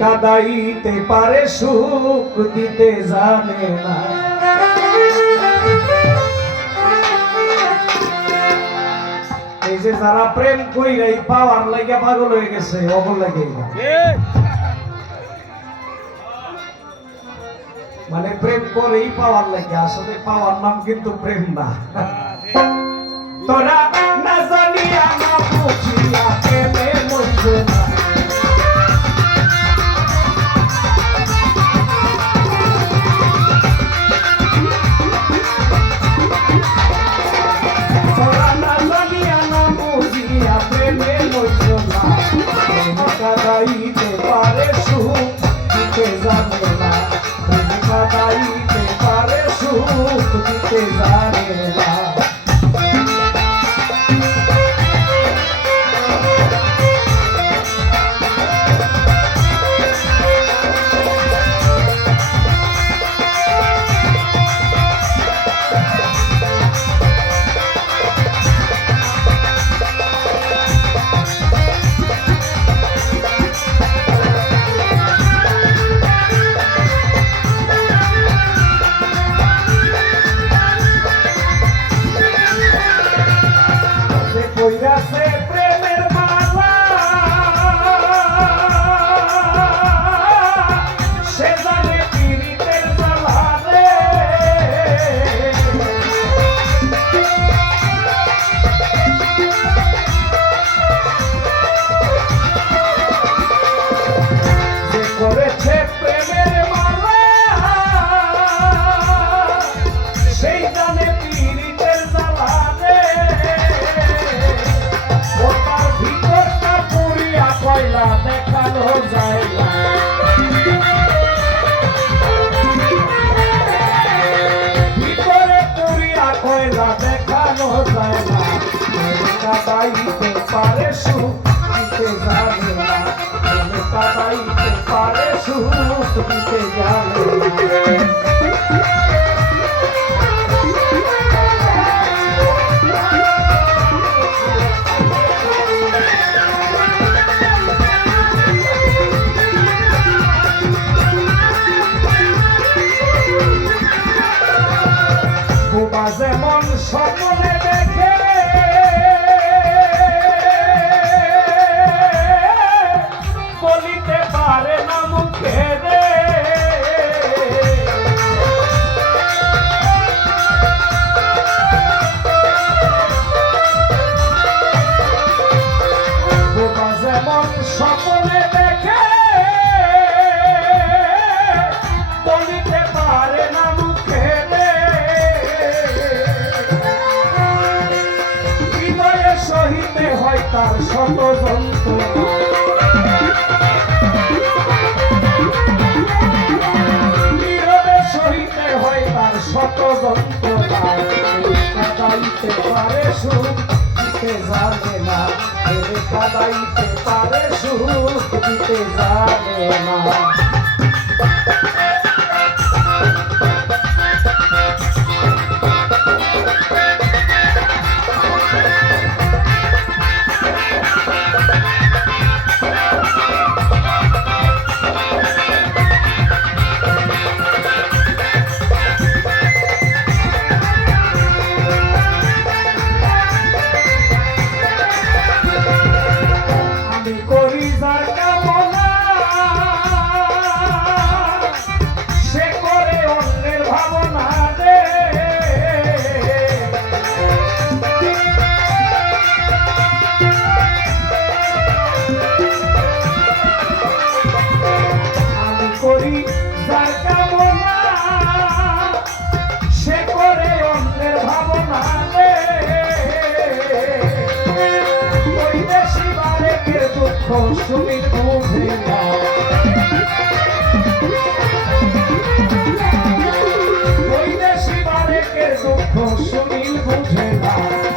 কাদাইতে পারে সুখ, দিতে জানে না। এই যে যারা প্রেম কইরাই পাওয়ার লাগিয়া পাগল হয়ে গেছে অগল লাগে মানে প্রেম করেই পাওয়ার লাগে আসলে পাওয়ার নাম কিন্তু প্রেম না। তোরা দিতে জানে না প্রেম কাদাইতে পারে সুখ দিতে জানে কাদাইতে পারে সুখ দিতে জানে না। কাদাইতে পারে সুখ দিতে জানে না। শত যন্ত্রণা সহিতে হয় তার শত যন্ত্রণা কাদাইতে দিতে জানে না কাদাইতে পারে দিতে জানে না। সুমির বুঝে না ওই দেশি বারেকের দুঃখ সুমির বুঝে না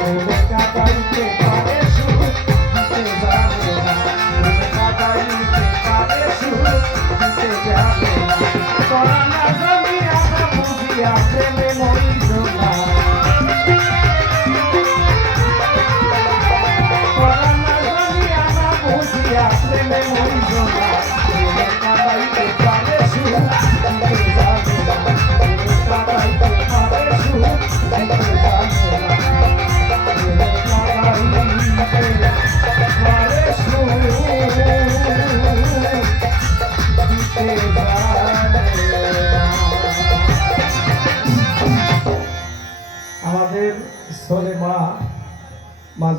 ওরে কাদাইতে পারে সুখ দিতে জানে না ওরে কাদাইতে পারে সুখ দিতে জানে না তোরা না জানিয়া না বুঝিয়া প্রেমে mas